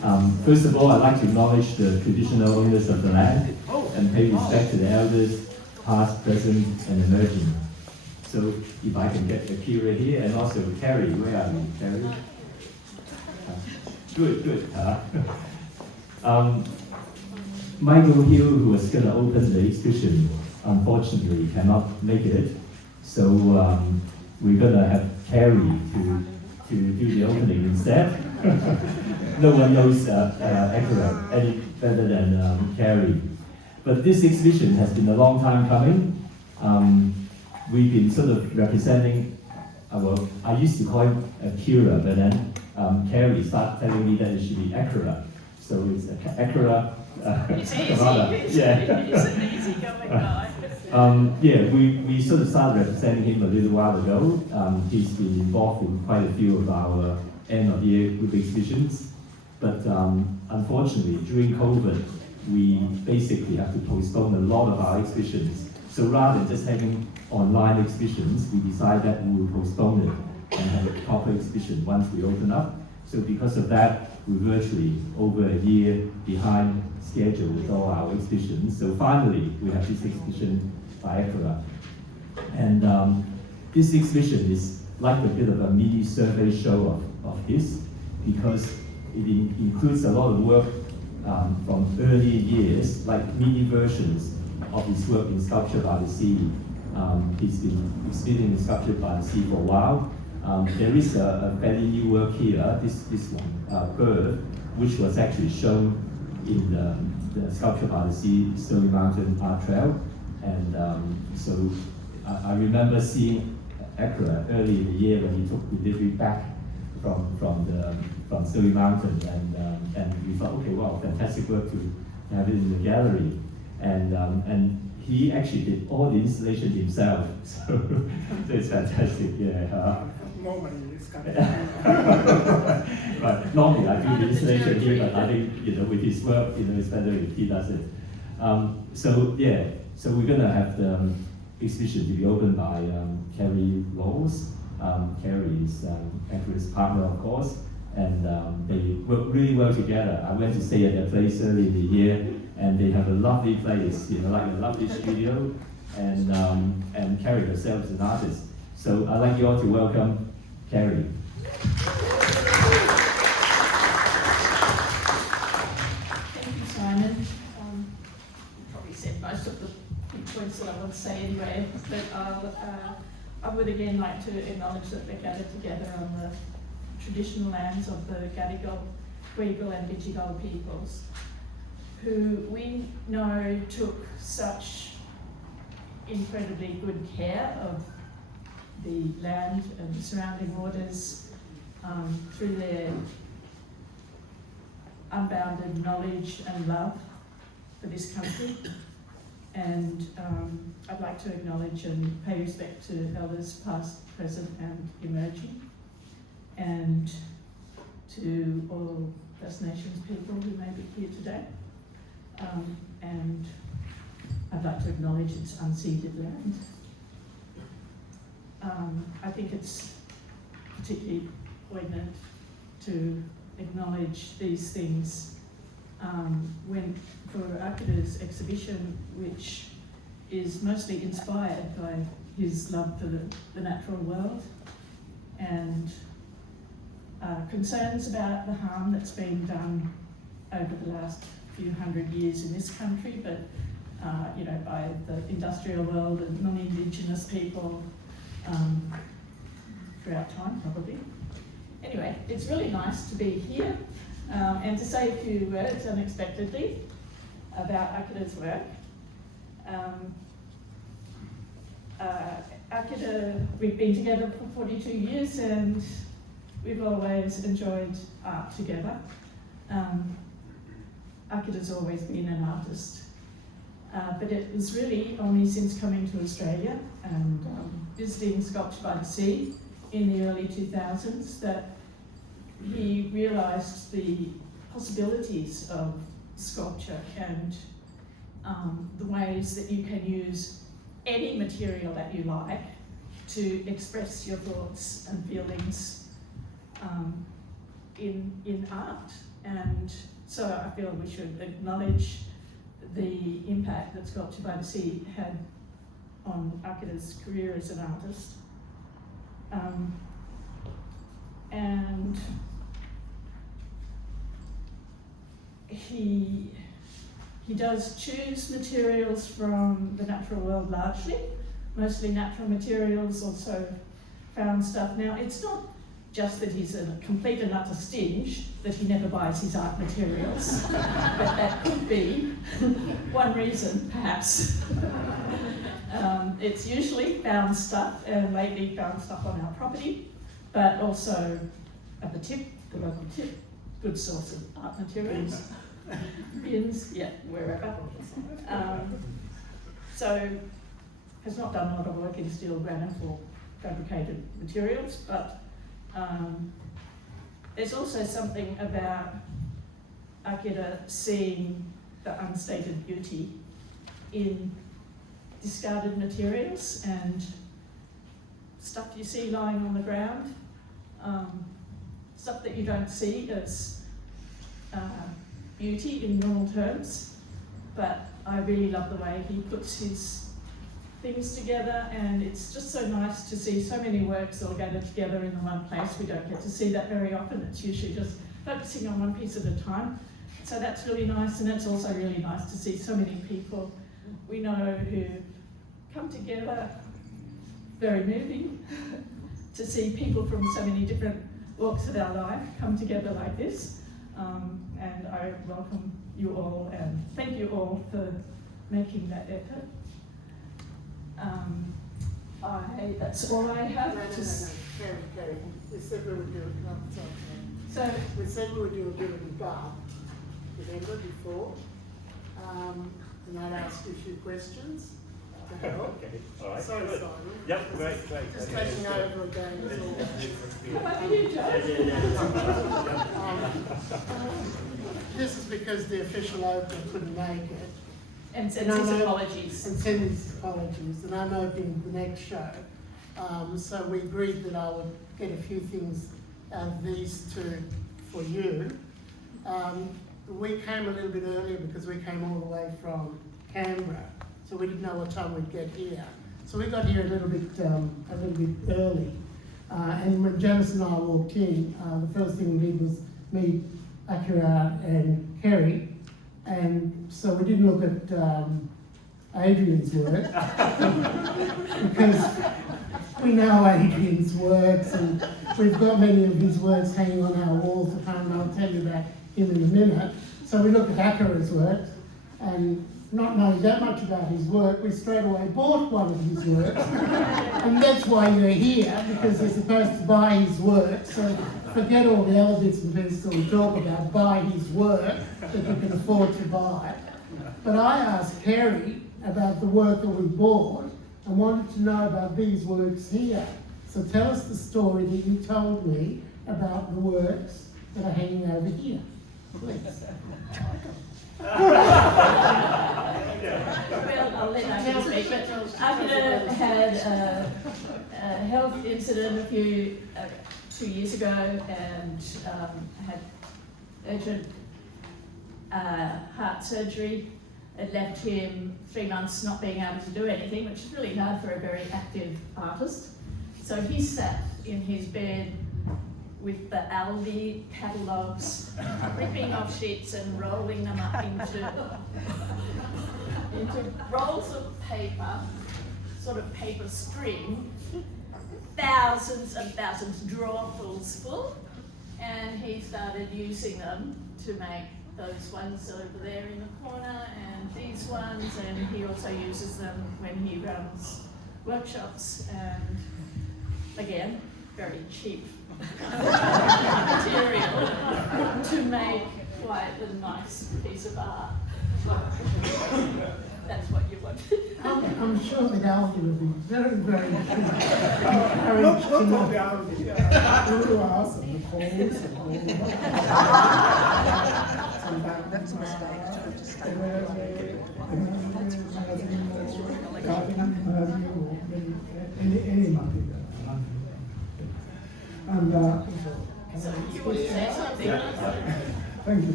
First of all, I'd like to acknowledge the traditional owners of the land and pay respect to the elders, past, present, and emerging. So if I can get Akira here, and also Kerry, where are you, Kerry? Good. Michael Hill, who was going to open the exhibition, unfortunately cannot make it. So we're going to have Kerry to do the opening instead. No one knows Akira any better than Kerry. But this exhibition has been a long time coming. We've been sort of representing, well, I used to call him Akira, but then Kerry started telling me that it should be Akira. So it's Akira. It's easy. Kamada. It's an easy going guy. We sort of started representing him a little while ago. He's been involved in quite a few of our end of year group exhibitions, but unfortunately during COVID, we basically have to postpone a lot of our exhibitions. So rather than just having online exhibitions, we decided that we will postpone it and have a proper exhibition once we open up. So because of that, we're virtually over a year behind schedule with all our exhibitions. So finally, we have this exhibition by Akira. And this exhibition is like a bit of a mini survey show of his, because it includes a lot of work from earlier years, like mini versions of his work in Sculpture by the Sea. He's been exhibiting in Sculpture by the Sea for a while. There is a fairly new work here, this one, Bird, which was actually shown in the Sculpture by the Sea Stony Mountain Art Trail. And so I remember seeing Akira early in the year when he took delivery back from Stony Mountain, and we thought, okay, wow, fantastic work to have it in the gallery. And he actually did all the installation himself, so it's fantastic, yeah. Normally it's kind of Right. Normally I do the installation here, but I think with his work, it's better if he does it. So we're gonna have the exhibition to be opened by Kerry Lauched. Kerry is Akira's partner, of course, and they work really well together. I went to stay at their place early in the year, and they have a lovely place, like a lovely studio, and Kerry herself is an artist. So I'd like you all to welcome Kerry. Thank you, Simon. You probably said most of the points that I want to say anyway, but I would again like to acknowledge that we're gathered together on the traditional lands of the Gadigal, Weagle and Bitchigol peoples, who we know took such incredibly good care of the land and the surrounding waters through their unbounded knowledge and love for this country. And I'd like to acknowledge and pay respect to elders past, present and emerging, and to all First Nations people who may be here today. And I'd like to acknowledge its unceded land. I think it's particularly poignant to acknowledge these things when for Akira's exhibition, which is mostly inspired by his love for the natural world and concerns about the harm that's been done over the last few hundred years in this country, but by the industrial world and non-Indigenous people throughout time, probably. Anyway, it's really nice to be here and to say a few words unexpectedly about Akira's work. Akira, we've been together for 42 years and we've always enjoyed art together. Akira's always been an artist, but it was really only since coming to Australia and visiting Sculpture by the Sea in the early 2000s that he realised the possibilities of sculpture and the ways that you can use any material that you like to express your thoughts and feelings in art. And so I feel we should acknowledge the impact that Sculpture by the Sea had on Akira's career as an artist. And he does choose materials from the natural world largely, mostly natural materials, also found stuff. Now, it's not just that he's a complete and utter stinge, that he never buys his art materials, but that could be one reason, perhaps. It's usually found stuff, and lately found stuff on our property, but also at the tip, the local tip, good source of art materials. Bins, yeah, wherever. So, has not done a lot of work in steel, granite, or fabricated materials, but there's also something about Akira seeing the unstated beauty in discarded materials and stuff you see lying on the ground, stuff that you don't see as beauty in normal terms, but I really love the way he puts his things together, and it's just so nice to see so many works all gathered together in the one place. We don't get to see that very often. It's usually just focusing on one piece at a time. So that's really nice, and it's also really nice to see so many people we know who come together. Very moving to see people from so many different walks of our life come together like this. And I welcome you all and thank you all for making that effort. That's all I have. No, Kerry. We said we would do it another time. So We said we would do a bit of a bar, remember, before? And I'd ask you a few questions to help. Okay, all right. Sorry, Good. Simon. Yep, great. Just Okay, taking good. over again is all. how about you, Joe? This is because the official opener couldn't make it. And sends his apologies. And send his apologies, and I'm opening the next show. So we agreed that I would get a few things out of these two for you. We came a little bit earlier because we came all the way from Canberra, so we didn't know what time we'd get here. So we got here a little bit early. And when Janice and I walked in, the first thing we did was meet Akira and Kerry. And so we didn't look at Adrian's work because we know Adrian's works, and we've got many of his works hanging on our walls at home, and I'll tell you about him in a minute. So we looked at Akira's work, and not knowing that much about his work, we straight away bought one of his works. And that's why you're here, because you're supposed to buy his work. So forget all the other bits and pieces that we talk about, buy his work that you can afford to buy. But I asked Kerry about the work that we bought and wanted to know about these works here. So tell us the story that you told me about the works that are hanging over here, please. Well, I'll let Akira speak, but Akira had a health incident 2 years ago and had urgent heart surgery. It left him 3 months not being able to do anything, which is really hard for a very active artist. So he sat in his bed with the Aldi catalogues, ripping off sheets and rolling them up into rolls of paper, sort of paper string, thousands and thousands, drawerfuls full, and he started using them to make those ones over there in the corner and these ones, and he also uses them when he runs workshops, and again, very cheap material to make quite a nice piece of art. That's what you wanted. I'm sure that Aldi would be very, very encouraged to know. That's a mistake. Any material. And So you want to say something? thank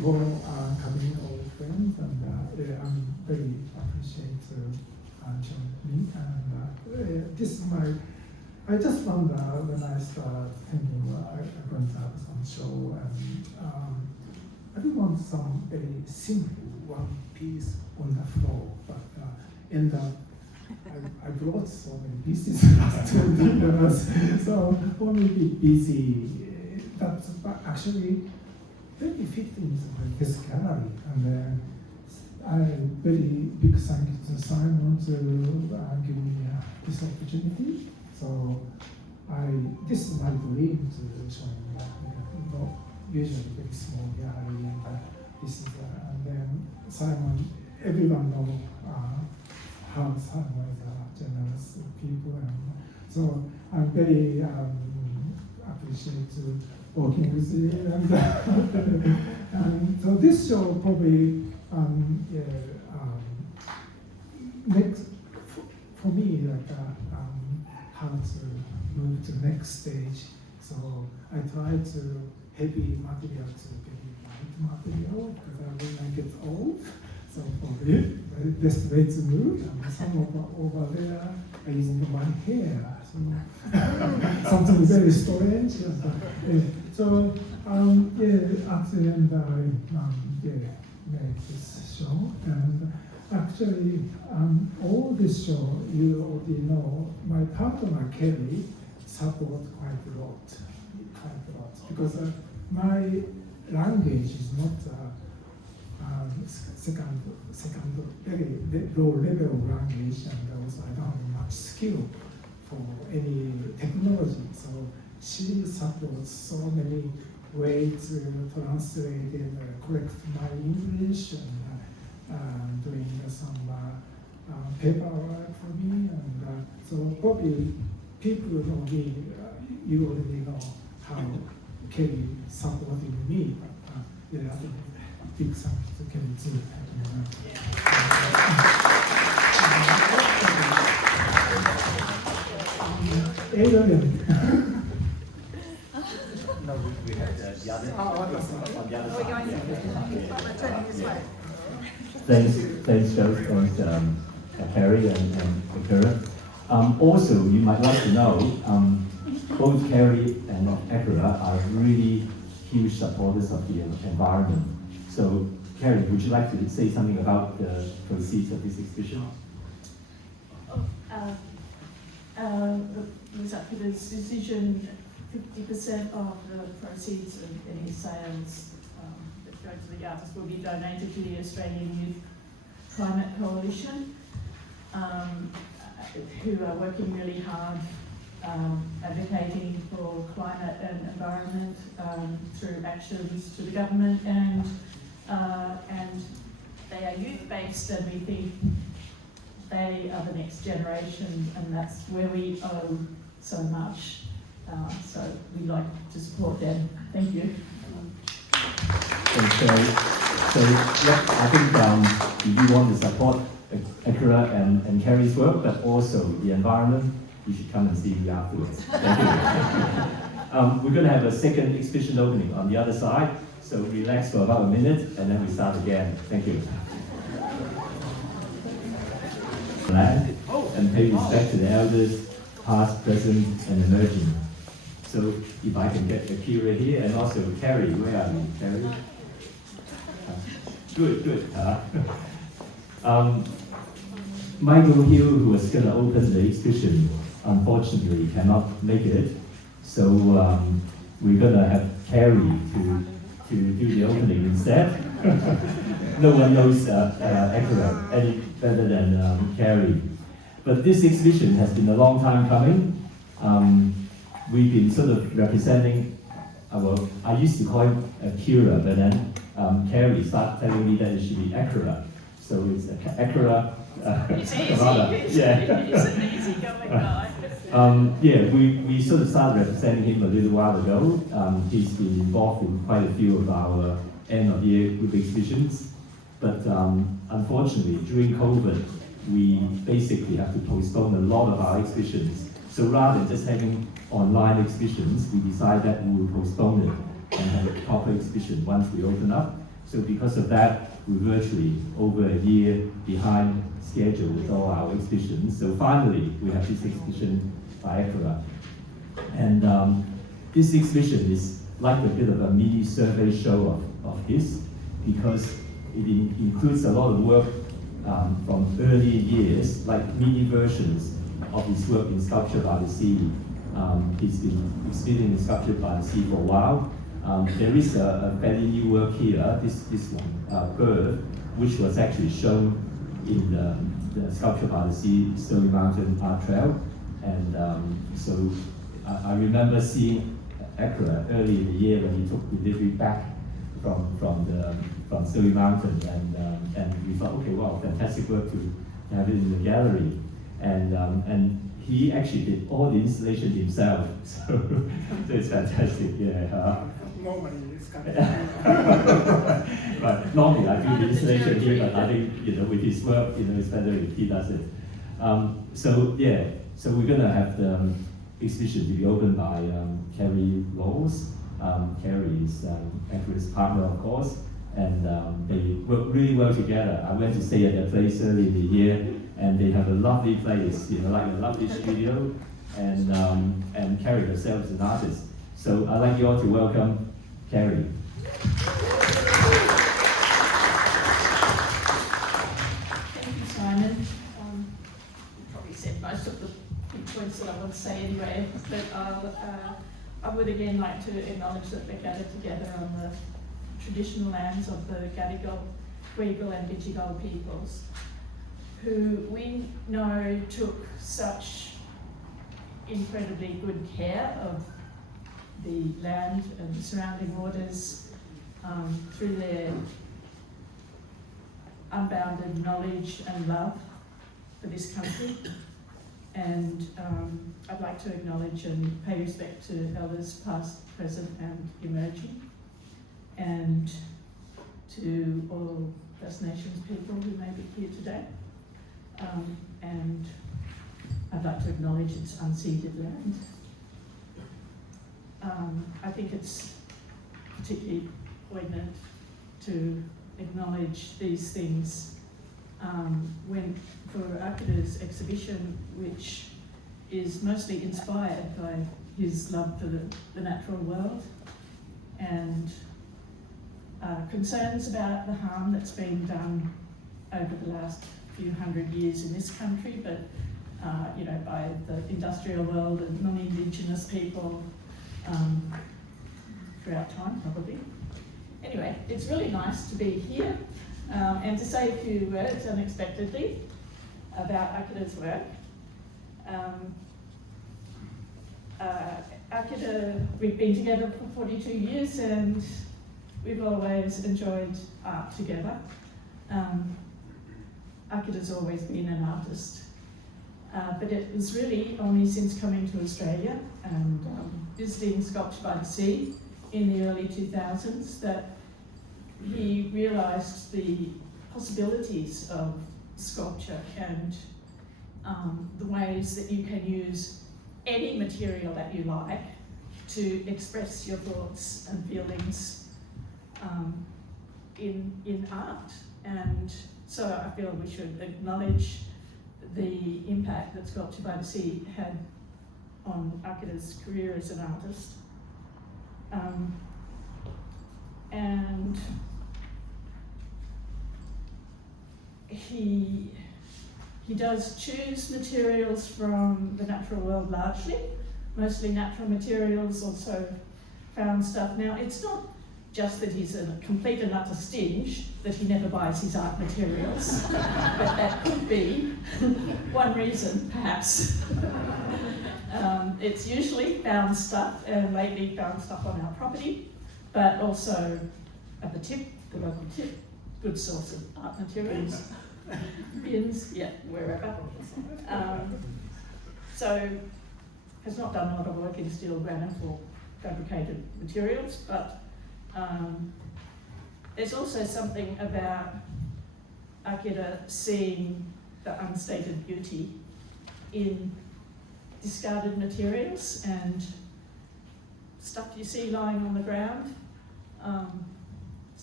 for coming, old friends, and yeah, I'm very appreciate joining me. And this is my. I just wonder when I start thinking I'm going to have some show, and I don't want some very simple one piece on the floor, but end up. I brought so many pieces last 20 years, so for me be busy. That's actually very fit into this gallery, and I'm very big thank you to Simon to give me this opportunity. So this is my dream to join usually very small gallery, and this is and then Simon. Everyone know how Simon is a generous people, and so I'm very appreciate working with you, and so this show probably next for me like how to move to the next stage. So I try to heavy material to very light material because when I get old, so probably the best way to move. And some of over there are using my hair, so something very strange. So at the end I make this show, and actually all this show you already know. My partner Kerry support quite a lot, because my language is not second very low level of language, and also I don't have much skill for any technology. So she supports so many ways to translate and correct my English, and doing some paperwork for me. And so probably people know me, you already know how Kerry supporting me. But yeah, I think big thanks to Kerry too. Adrian. No, we had the other. On the other side. Thanks, Joe. Thanks, Kerry and Akira. Also, you might like to know, both Kerry and Akira are really huge supporters of the environment. So, Kerry, would you like to say something about the proceeds of this exhibition? Was Akira's decision, 50% of the proceeds of any sales that go to the artists will be donated to the Australian Youth Climate Coalition, who are working really hard advocating for climate and environment through actions to the government, and they are youth-based, and we think they are the next generation, and that's where we owe so much. So we'd like to support them. Thank you. Thanks, Kerry. So yeah, I think if you want to support Akira and Kerry's work, but also the environment, you should come and see me afterwards. Thank you. We're going to have a second exhibition opening on the other side, so relax for about a minute, and then we start again. Thank you. And pay respect to the elders, past, present, and emerging. So if I can get Akira here, and also Kerry, where are you, Kerry? Good. Michael Hill, who was going to open the exhibition, unfortunately cannot make it. So we're going to have Kerry to do the opening instead. No one knows Akira any better than Kerry. But this exhibition has been a long time coming. We've been sort of representing, well, I used to call it Akira, but then Kerry started telling me that it should be Akira. So it's Akira. He's easy. Kamada. Yeah. He's an easygoing guy. Yeah, we sort of started representing him a little while ago. He's been involved in quite a few of our end of year group exhibitions. But unfortunately, during COVID, we basically have to postpone a lot of our exhibitions. So rather than just having online exhibitions, we decided that we will postpone it and have a proper exhibition once we open up. So because of that, we're virtually over a year behind schedule with all our exhibitions. So finally, we have this exhibition by Akira. And this exhibition is like a bit of a mini survey show of his, because it includes a lot of work from early years, like mini versions of his work in Sculpture by the Sea. He's been exhibiting in Sculpture by the Sea for a while. There is a fairly new work here, this one, Bird, which was actually shown in the Sculpture by the Sea Stony Mountain Art Trail. And so I remember seeing Akira early in the year when he took delivery back from Stony Mountain, and we thought, okay, wow, fantastic work to have it in the gallery. And he actually did all the installation himself, so it's fantastic, yeah. Normally, it's kind But normally I do the installation here, but I think, with his work, it's better if he does it. So we're gonna have the exhibition to be opened by Kerry Lauched. Kerry is Akira's partner, of course, and they work really well together. I went to stay at their place early in the year, and they have a lovely place, like a lovely studio, and Kerry herself is an artist. So I'd like you all to welcome Kerry. Thank you, Simon. You probably said most of the points that I want to say anyway, but I would again like to acknowledge that we're gathered together on the traditional lands of the Gadigal, Weagle and Digigal peoples, who we know took such incredibly good care of the land and the surrounding waters through their unbounded knowledge and love for this country. And I'd like to acknowledge and pay respect to elders past, present and emerging, and to all First Nations people who may be here today. And I'd like to acknowledge its unceded land. I think it's particularly poignant to acknowledge these things when for Akira's exhibition, which is mostly inspired by his love for the natural world and concerns about the harm that's been done over the last few hundred years in this country, but by the industrial world and non-Indigenous people throughout time, probably. Anyway, it's really nice to be here and to say a few words unexpectedly about Akira's work. Akira, we've been together for 42 years and we've always enjoyed art together. Akira's always been an artist, but it was really only since coming to Australia and visiting Sculpture by the Sea in the early 2000s that he realised the possibilities of sculpture and the ways that you can use any material that you like to express your thoughts and feelings in art. And so I feel we should acknowledge the impact that Sculpture by the Sea had on Akira's career as an artist. And he does choose materials from the natural world largely, mostly natural materials, also found stuff. Now, it's not just that he's a complete and utter stinge, that he never buys his art materials, but that could be one reason, perhaps. It's usually found stuff, and lately found stuff on our property, but also at the tip, the local tip, good source of art materials. Bins, yeah, wherever. So, has not done a lot of work in steel, granite or fabricated materials, but there's also something about Akira seeing the unstated beauty in discarded materials and stuff you see lying on the ground.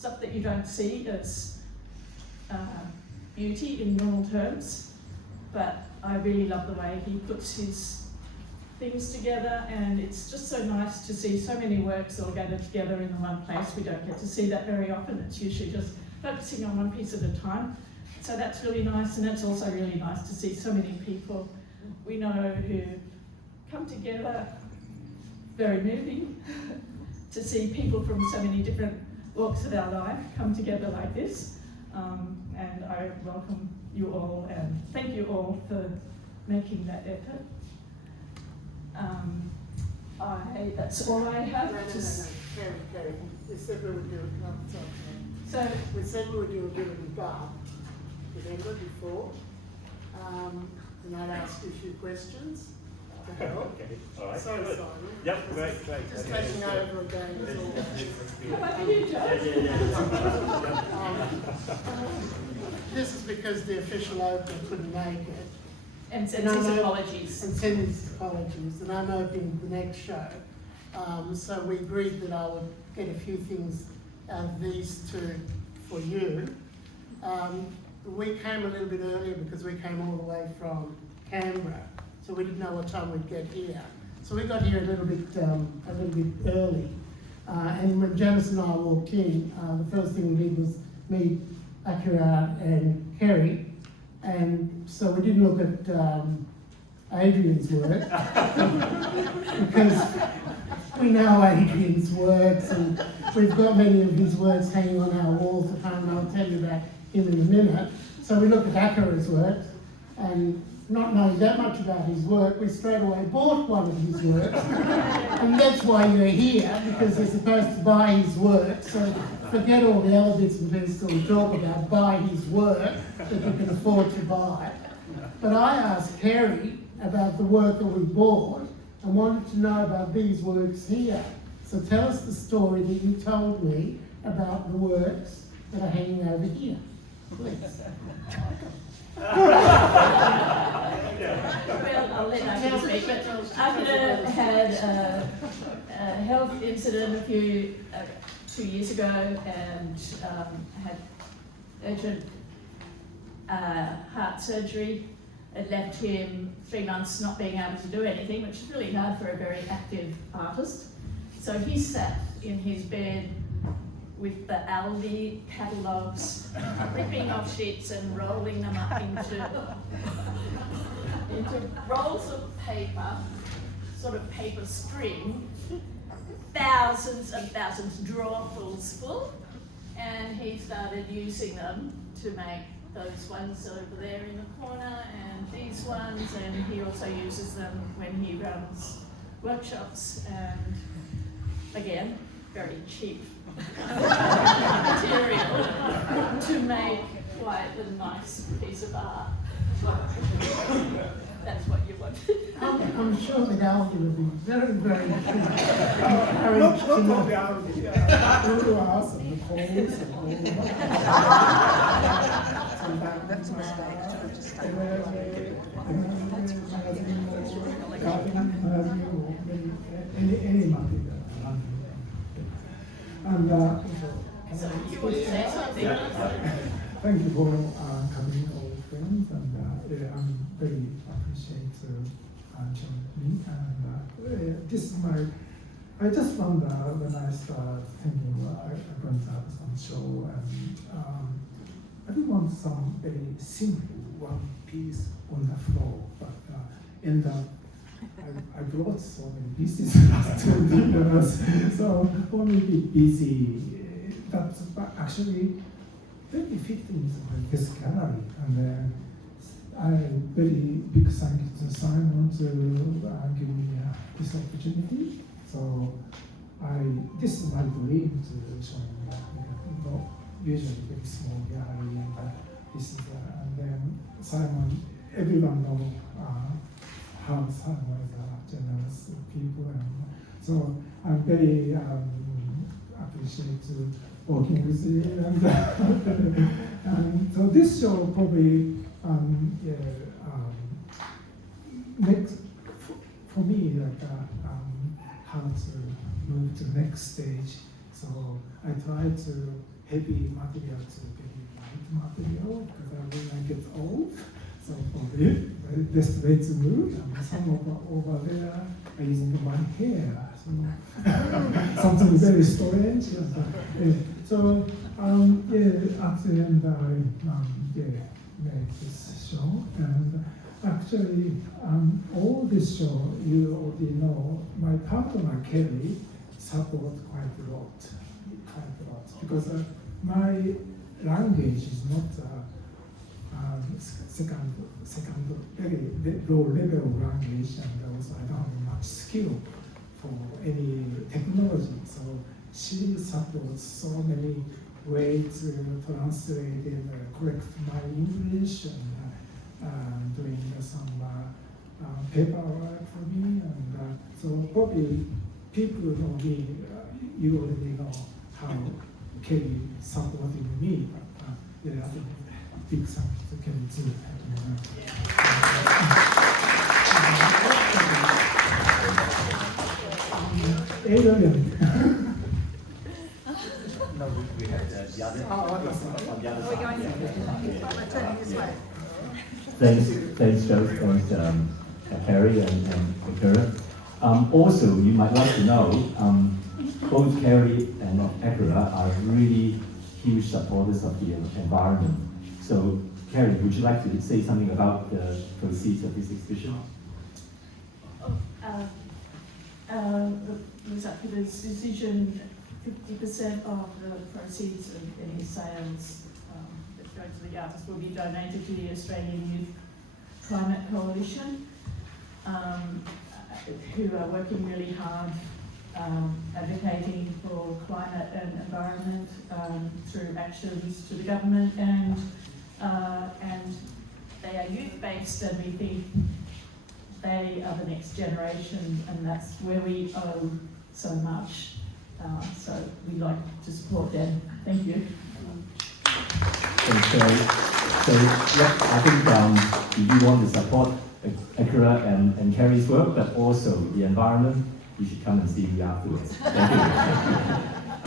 stuff that you don't see as beauty in normal terms, but I really love the way he puts his things together, and it's just so nice to see so many works all gathered together in one place. We don't get to see that very often. It's usually just focusing on one piece at a time. So that's really nice, and it's also really nice to see so many people we know who come together. Very moving to see people from so many different walks of our life come together like this. And I welcome you all and thank you all for making that effort. That's all I have. No, Kerry, we said we would do it, no, it's okay. So, We said we would do a bit of regard, remember before? And I'd ask you a few questions to help. Okay, all right. Sorry, Good. Simon. Yep, great. Just Okay, taking good. over again is all. how about you, Joe? This is because the official opener couldn't make it. And sends his apologies. And send his apologies, and I'm opening the next show. So we agreed that I would get a few things out of these two for you. We came a little bit earlier because we came all the way from Canberra, so we didn't know what time we'd get here. So we got here a little bit early. And when Janice and I walked in, the first thing we did was meet Akira and Kerry. And so we didn't look at Adrian's work because we know Adrian's works, and we've got many of his works hanging on our walls at home, and I'll tell you about him in a minute. So we looked at Akira's work, and not knowing that much about his work, we straight away bought one of his works. And that's why you're here, because you're supposed to buy his work. So forget all the other bits and pieces that we talk about, buy his work that you can afford to buy. But I asked Kerry about the work that we bought and wanted to know about these works here. So tell us the story that you told me about the works that are hanging over here, please. Well, I'll let Akira speak, but Akira had a health incident 2 years ago and had urgent heart surgery. It left him 3 months not being able to do anything, which is really hard for a very active artist. So he sat in his bed with the Aldi catalogues, ripping off sheets and rolling them up into rolls of paper, sort of paper string, thousands and thousands, drawerfuls full, and he started using them to make those ones over there in the corner and these ones, and he also uses them when he runs workshops, and again, very cheap material to make quite a nice piece of art. That's what you wanted. I'm sure that Aldi would be very, very encouraged Not to know. only Aldi, who are some the calls and all that. That's a mistake. Any market. And So you want to say something? thank you for coming, all friends, and I'm very appreciate me. And this is my. I just wonder when I start thinking, I'm going to have some show, and I don't want some very simple one piece on the floor, but end up. I brought so many pieces last 2 dinners, so for me be busy. That's actually very fitting to this gallery, and I very big thank you to Simon to give me this opportunity. So this is my dream to show you. Usually very small gallery, and this is and then Simon. Everyone know how Simon is generous people, and so I'm very appreciate working with you, and so this show probably makes for me like how to move to the next stage. So I try to heavy material to very light material, because when I get old, so for the best way to move, and some over there are using my hair, so something very strange. So at the end I made this show, and actually all this show you already know. My partner Kerry support quite a lot, because my language is not second very low level of language, and also I don't have much skill for any technology. So she supports so many ways to translate and correct my English, and doing some paperwork for me. And so probably people know me, you already know how Kerry supporting me, but I think big thanks to Kerry too. Adrian. No, we had the other. On the other side. Thanks, Joe. Thanks, Kerry and Akira. Also, you might like to know, both Kerry and Akira are really huge supporters of the environment. So, Kerry, would you like to say something about the proceeds of this exhibition? Was that for this decision? 50% of the proceeds of any sales that go to the artists will be donated to the Australian Youth Climate Coalition, who are working really hard advocating for climate and environment through actions to the government, and they are youth-based, and we think they are the next generation, and that's where we owe so much. So we'd like to support them. Thank you. Thanks, Kerry. So, I think if you want to support Akira and Kerry's work, but also the environment, you should come and see me afterwards. Thank you.